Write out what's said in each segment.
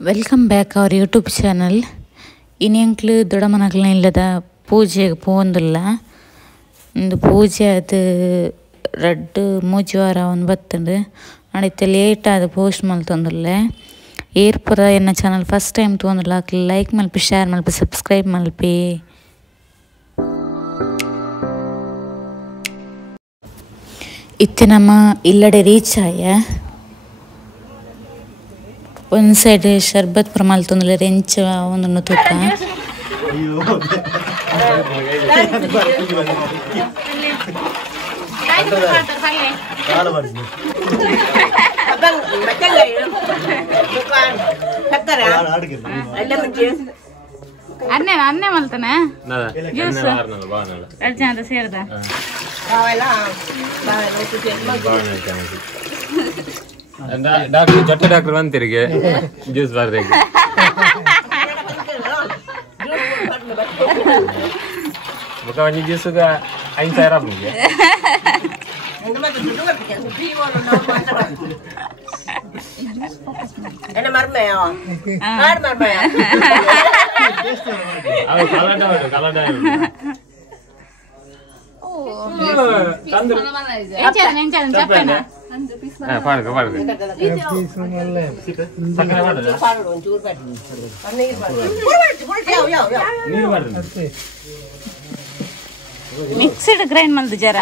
Welcome back our YouTube channel. ಇನಿಯಂಕ್ಲು ದೊಡ್ಡ ಮನಕ್ಲ ಇಲ್ಲದ ಪೂಜೆಗೆ ಪೋಂದಿಲ್ಲ. ಒಂದು ಪೂಜೆ ಅದು ರಡ್ಡು ಮೂಜುವಾರ ಒಂದು ಬತ್ತುಂಡು ಅಡಿತ್ತೆ ಲೇಟ್ ಆದ ಪೋಸ್ಟ್ ಮಲ್ತೊಂದುಲ್ಲೆ. ಏರ್ಪುರ ಎನ್ನ ಚಾನಲ್ ಫಸ್ಟ್ ಟೈಮ್ ತೊಂದಿಲ್ಲ ಲೈಕ್ ಮಲ್ಪಿ ಶೇರ್ ಮಲ್ಪಿ ಸಬ್ಸ್ಕ್ರೈಬ್ ಮಲ್ಪಿ. ಇತ್ತೆ ನಮ್ಮ ಇಲ್ಲಡೆ ರೀಚ್ ಆಯ ಒಂದು ಸೈಡ್ ಶರ್ಬತ್ ಪುರ ಮಲ್ತೊಂದುಲ್ಲೆ ರೆಂಚ ಒಂದು ತೂಕ ಅನ್ನೆ ಮಲ್ತಾನೆ ಜ್ಯೂಸ್ ಸೇರ್ದ ಡಾಕ್ಟರ್ ಜೊತೆ ಡಾಕ್ಟರ್ ಬಂತಿರಿಗೆ ಜ್ಯೂಸ್ ಬರ್ದೆ ಒಂಜಿ ಜ್ಯೂಸ್ಗ 5,000 ನಿಮಗೆ ಮಿಕ್ಸ್ಡ್ ಗ್ರೈಂಡ್ ಮಲ್ದು ಜರ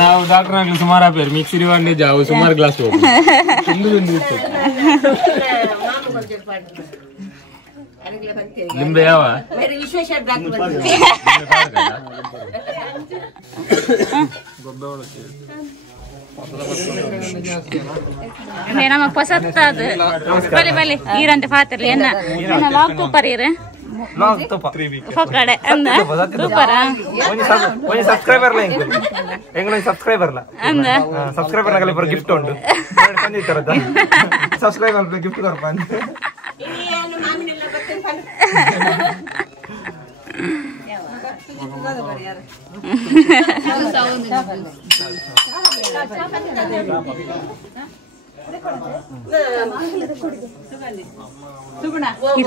ನಾವು ಡಾಕ್ಟರ್ ಆಗ್ಲಿ ಸುಮಾರು ಆಪೇರು ಮಿಕ್ಸಿಡಿ ಬಂಡಿ ಜಾವು ಸುಮಾರು ಗ್ಲಾಸ್ ಹೋಗಿ ನಿಮ್ದು ಯಾವ ನಮ್ಮ ಪಸತ್ತದು ಬಲಿ ಬಲಿ ಈರಂತೆ ಪಾತ್ರೆ ಎನ್ನ ಲಾಕ್ ತೂಪರ್ ಇರೆ ಫೊಕಡೆ ಅಂದ ತೂಪರ ಒಂಜಿ ಸಬ್ಸ್ಕ್ರೈಬರ್ ಸಬ್ಸ್ಕ್ರೈಬರ್ ಅಂದ ಸಬ್ಸ್ಕ್ರೈಬರ್ ನಗಲಿ ಬರ ಗಿಫ್ಟ್ ಉಂಟು ಸಬ್ಸ್ಕ್ರೈಬರ್ ಗಿಫ್ಟ್ ಕೊರ್ಪ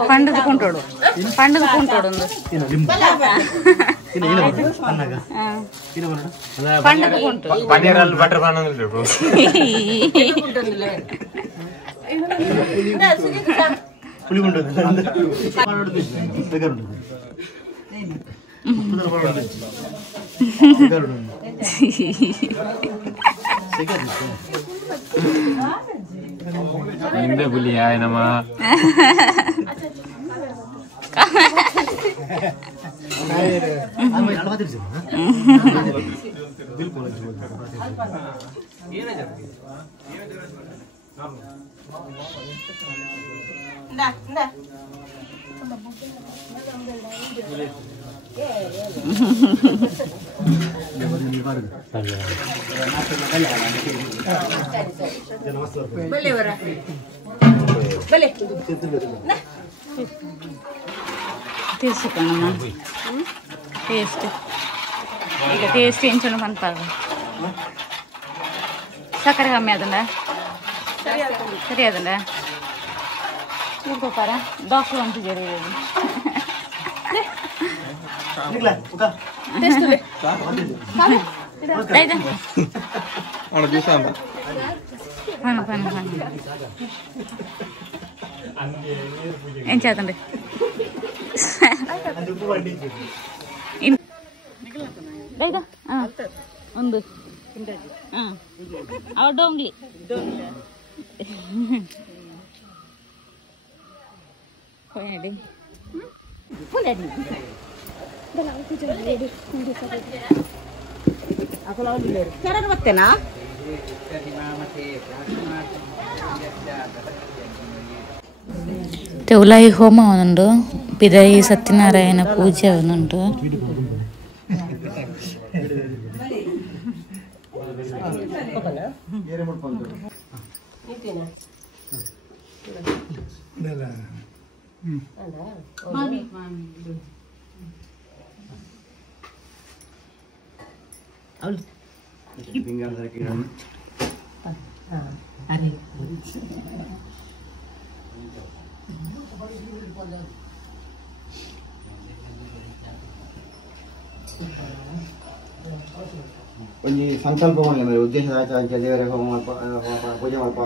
పండుగ కుంటాడు ಪನ್ನೀರಲ್ಲಿ ಬಟರ್ ಪಾನ್ ನಿಂದೆ ಬುಲಿಯ ನಮ್ಮ తీసుకున్నామా టేస్ట్ ఇక టేస్ట్ ఎంచడం పంపాలి సక్కర కమ్మి అదండా సరి అదండా చూసుకోపారా డాక్టర్ వంటి జరిగేది పను పను పను ఏం చేద్దండి ಒಂದು ಅವ ಡೋಂಗ್ಲಿ ಬರ್ತೇನಾ ಉಲಾಯಿ ಹೋಮ ಅವನುಂಡು ಪಿದಾಯಿ ಸತ್ಯನಾರಾಯಣ ಪೂಜೆ ಅವನುಂಡು ಒಂಜಿ ಸಂಕಲ್ಪ ಮಾಡಿ ಉದ್ದೇಶ ದೇವರ ಪೂಜೆ ಮಾಡ್ಪ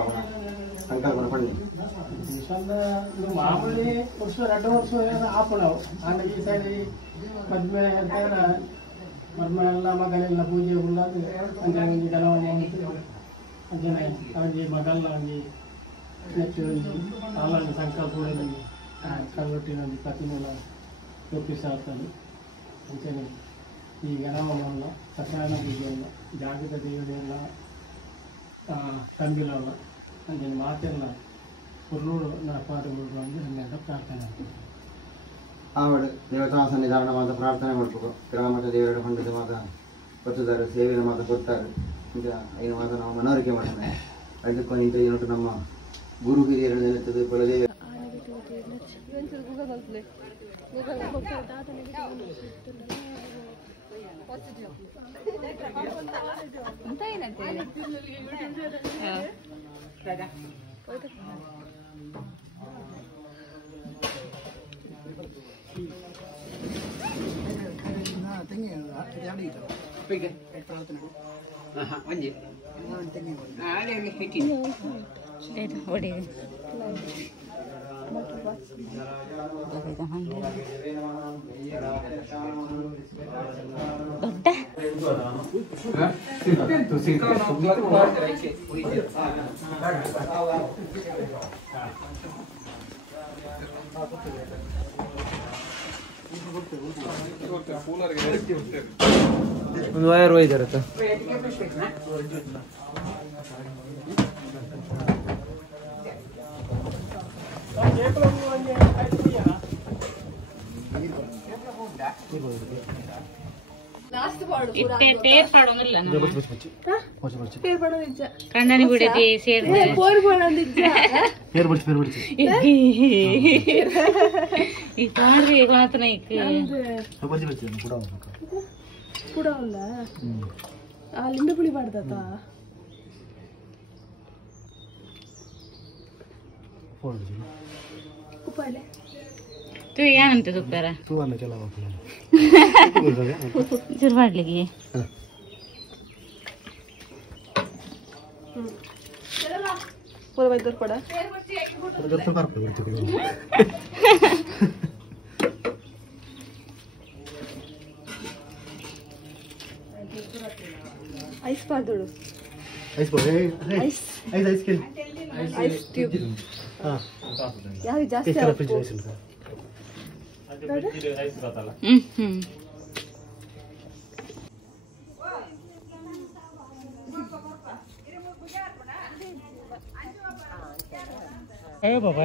ಸಂಕಲ್ಪ ಪಂಡಿ ಮಾಮೂಲಿ ವರ್ಷ 2 ವರ್ಷ ಆಪಣವು ಆಂಡ ಈ ಸೈಡ್ ಮದ್ಮೆ ಮದ್ಮೆ ಎಲ್ಲ ಮಗಳೆಲ್ಲ ಪೂಜೆ ಉಳ್ಳಾದ ಅಂಜನೆ ಒಂಜಿ ಅಂಜನೆ ಅವನಿಗೆ ಮಗಲ್ನ ಒಂಜಿ ನೆಟ್ಟು ಆಲಾಂಡ ಸಂಕಲ್ಪ ಕಲ್ವಟ್ಟಿನ ಪ್ರತಿಮೆಲ್ಲ ರೂಪಿಸಾಗ್ತದೆ ಅಂಚನೆ ಈ ಗಣಮಲ್ಲ ಸತ್ಯನಾರಾಯಣ ಪೂಜೆಯಲ್ಲ ಜಾಗೃತ ದೇವತೆಲ್ಲ ತಂಬಿಲಲ್ಲ ಅಂಜನೆ ಮಾತೆಲ್ಲ ಹುಲ್ಲೂರು ಪಾಡುಗಳು ಅಂದ್ರೆ ಹನ್ನೆರಡು ಪ್ರಾರ್ಥನೆ ಆವಡು ದೇವತಾ ಸನ್ನಿಧಾನ ಮಾತ್ರ ಪ್ರಾರ್ಥನೆ ಮಾಡಬೇಕು ಗ್ರಾಮದ ದೇವರ ಹೊಂಡದ ಮಾತ್ರ ಗೊತ್ತಿದ್ದಾರೆ ಸೇವೆಯ ಮಾತ್ರ ಕೊಡ್ತಾರೆ ಈಗ ಏನು ಮಾತ್ರ ನಾವು ಮನವರಿಕೆ ಮಾಡ್ತೇವೆ ಅದಕ್ಕೂ ನಿಂತ ಏನಂಟು ನಮ್ಮ ಗುರು ಹಿರಿಯರು ನೆನೆಯುತ್ತದೆ ಕುಲದೇವ ಒಂದು ವೈರ್ ಒಯ್ದಿರುತ್ತೆ പേര് പാടൊന്നുമില്ല കണ്ണനി പിടിച്ച് ചേർന്ന് ഈ പാടി മാത്രനേക്ക് ಕೂಡ ಒಂದ ಲಿಂಬೆ ಪುಳಿ ಮಾಡ್ದತ್ತ ಉಪ್ಪಾಲೆ तू ಏನಂತ ತುಪ್ಪರ ಜರ ಮಾಡ್ಲಿಕ್ಕೆ ಕೊಡ ಐಸ್ ಪಾದೋಡು ಐಸ್ ಟ್ಯೂಬ್ ಯಾರು ಜಾಸ್ತಿ ಬಾಬಾ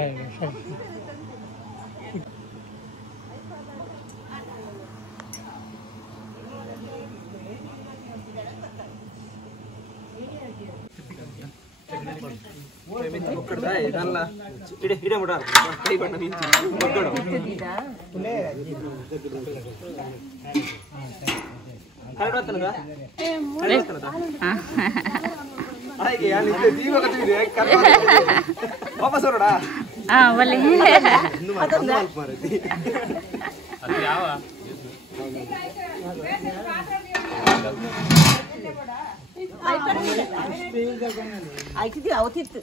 ಇದಲ್ಲ ಇಡೆ ಮುಡ ಕೈ ಬಣ್ಣ ಮಿಂಚು ಒಗ್ಗಡು ಕರೆಕ್ಟ್ ಆಗ್ತನದ ಹಾಗೆ ಯಾರು ಇದ್ದೆ ಜೀವ ಕತ್ತಿದೆ ವಾಪಸ್ ಹೊರಡ ಒಳ್ಳೆ ಅದೊಂದು ಮಾರೈತಿ ಅದು ಯಾವ ಆಯ್ತಿದ್ದಿ ಅವತ್ತಿತ್ತು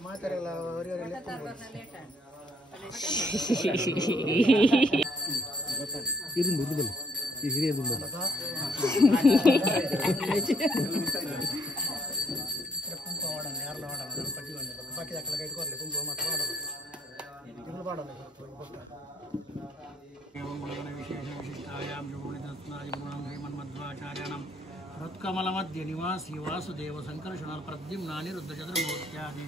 ಮಾತಾಡಲ್ಲ हृत्कमलमध्ये निवासी वासुदेव संकर्षण प्रद्युम्न अनिरुद्ध चतुर्मूर्त्यादि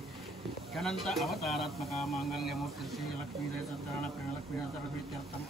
अनंत अवतारात्मक मांगल्यमूर्ति श्री लक्ष्मी सत्यारण प्रेम लक्ष्मी सर्वप्रीत्यर्थम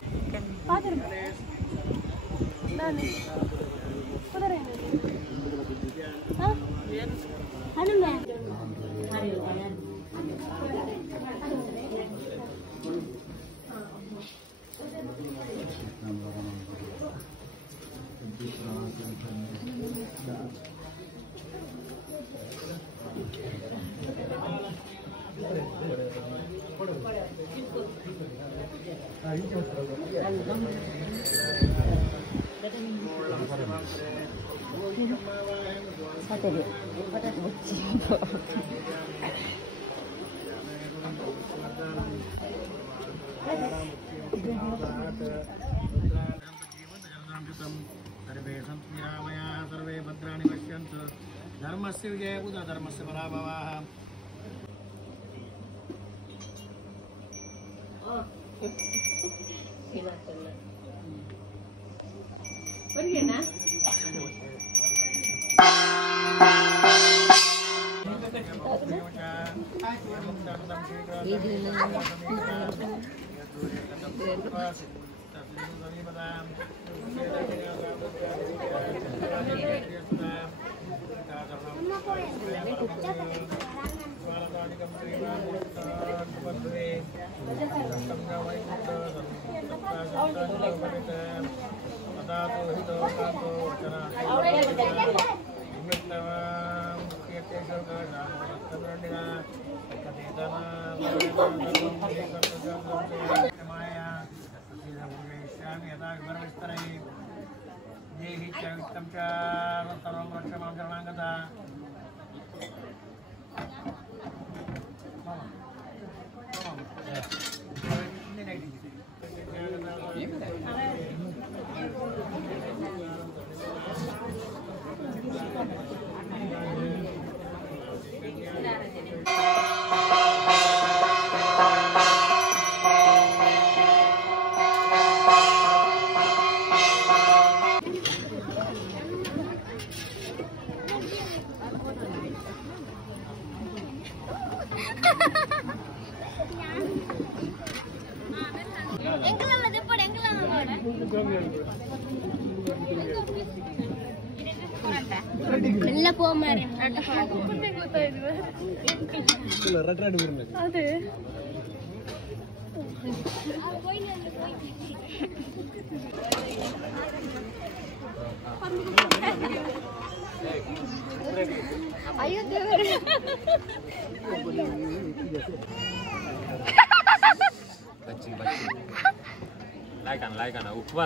सर्वे भद्राणि पश्यन्तु धर्मस्य विजयभूत धर्मस्य पराभवः ಎಲ್ಲ ಪೋ ಮಾರಿ ಅದೇ ಅಯ್ಯೋ ದೇವರೇ like an upa.